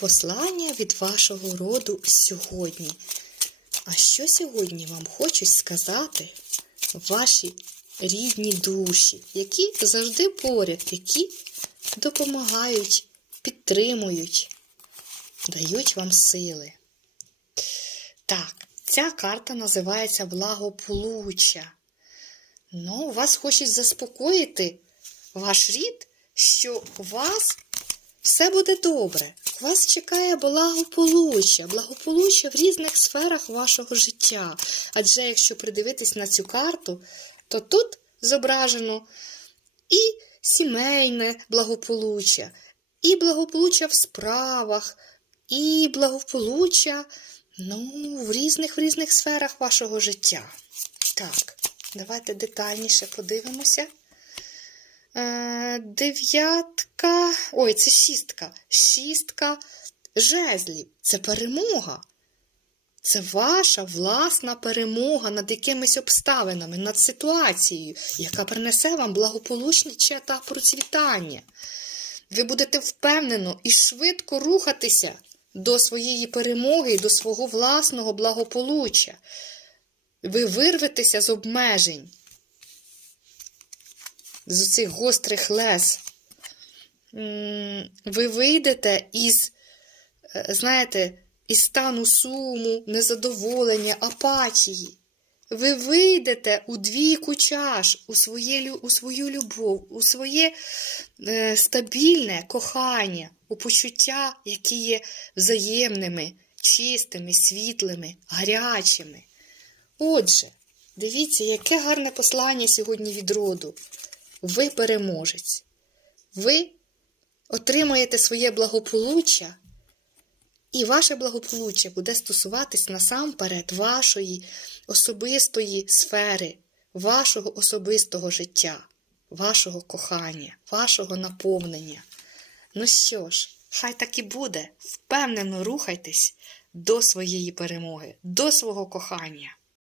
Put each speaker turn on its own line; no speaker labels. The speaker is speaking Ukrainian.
Послання від вашого роду сьогодні. А що сьогодні вам хочуть сказати ваші рідні душі, які завжди поряд, які допомагають, підтримують, дають вам сили. Так, ця карта називається Благополуччя. Ну, вас хочуть заспокоїти ваш рід, що у вас все буде добре. Вас чекає благополуччя, благополуччя в різних сферах вашого життя. Адже якщо придивитись на цю карту, то тут зображено і сімейне благополуччя, і благополуччя в справах, і благополуччя ну, в різних в різних сферах вашого життя. Так, давайте детальніше подивимося. Е, дев'ятка. Ой, це шістка. Шістка жезлів. Це перемога. Це ваша власна перемога над якимись обставинами, над ситуацією, яка принесе вам благополучний та процвітання. Ви будете впевнено і швидко рухатися до своєї перемоги і до свого власного благополуччя. Ви вирветеся з обмежень з цих гострих лез. Ви вийдете із, е, знаєте, із стану суму, незадоволення, апатії. Ви вийдете у двійку чаш, у, своє, у свою любов, у своє е, стабільне кохання, у почуття, які є взаємними, чистими, світлими, гарячими. Отже, дивіться, яке гарне послання сьогодні від роду. Ви переможець. Ви отримаєте своє благополуччя, і ваше благополуччя буде стосуватись насамперед вашої особистої сфери, вашого особистого життя, вашого кохання, вашого наповнення. Ну що ж, хай так і буде. Впевнено рухайтесь до своєї перемоги, до свого кохання.